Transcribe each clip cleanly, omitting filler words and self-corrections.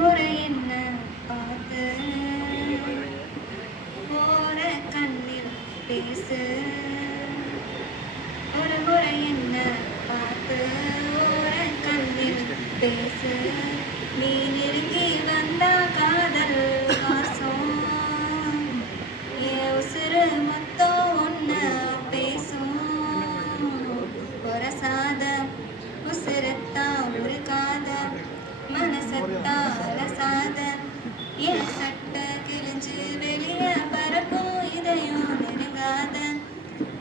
முறை என்ன பார்த்து ஓர கண்ணில் பேசு. ஒரு முறை என்ன பார்த்து ஓர கண்ணில் பேசு. நீ நெருங்கி வந்தா காதல் வாசம் என் உசுறு மொத்தம் ஒன்ன பேசும். ஒரசாத உசுரத்தா ஒரு காத மனசத்தா அலசாத என் சட்ட கிழிஞ்சு வெளிய பறக்கும் இதையும் நெருங்காத.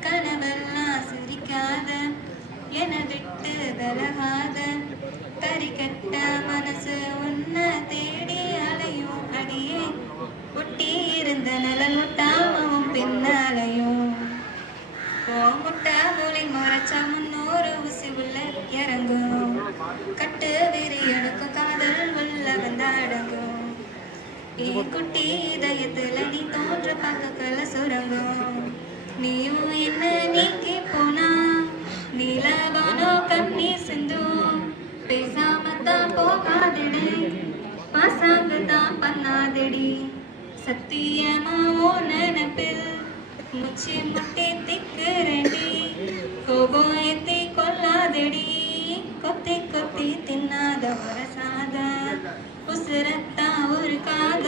கனவெல்லாம் சிரிக்காத என விட்டு விலகாத. கரிக்கட்ட மனசு உன்ன தேடி அலையும் அடியே. ஒட்டி இருந்த நலன் முட்டாவும் பின்னாலையும் முட்டை மூளை முறைச்சா முன்னூறு ஊசி உள்ள இறங்கும். கட்டு விரி எடுக்கும் காதல் உள்ள வந்த அடங்கும். குட்டி இதயத்துல நீ தோன்ற பக்கத்துல சுரங்கும். நீயும் என்ன நீக்கி போனா நீலவானோ கண்ணீர் சிந்தும். பேசாமத்தான் போகாதடி பாசாங்கத்தான் பண்ணாதடி. சத்தியமா ஓ நினைப்பில் முச்சி முட்டி திக்குறேண்டி. கோபம் ஏத்தி கொல்லாதடி கொத்தி கொத்தி தின்னாத வரசாத உசுரத்தா ஒரு காத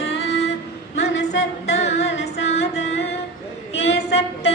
மனசத்தா அலசாத. ஏ சட்ட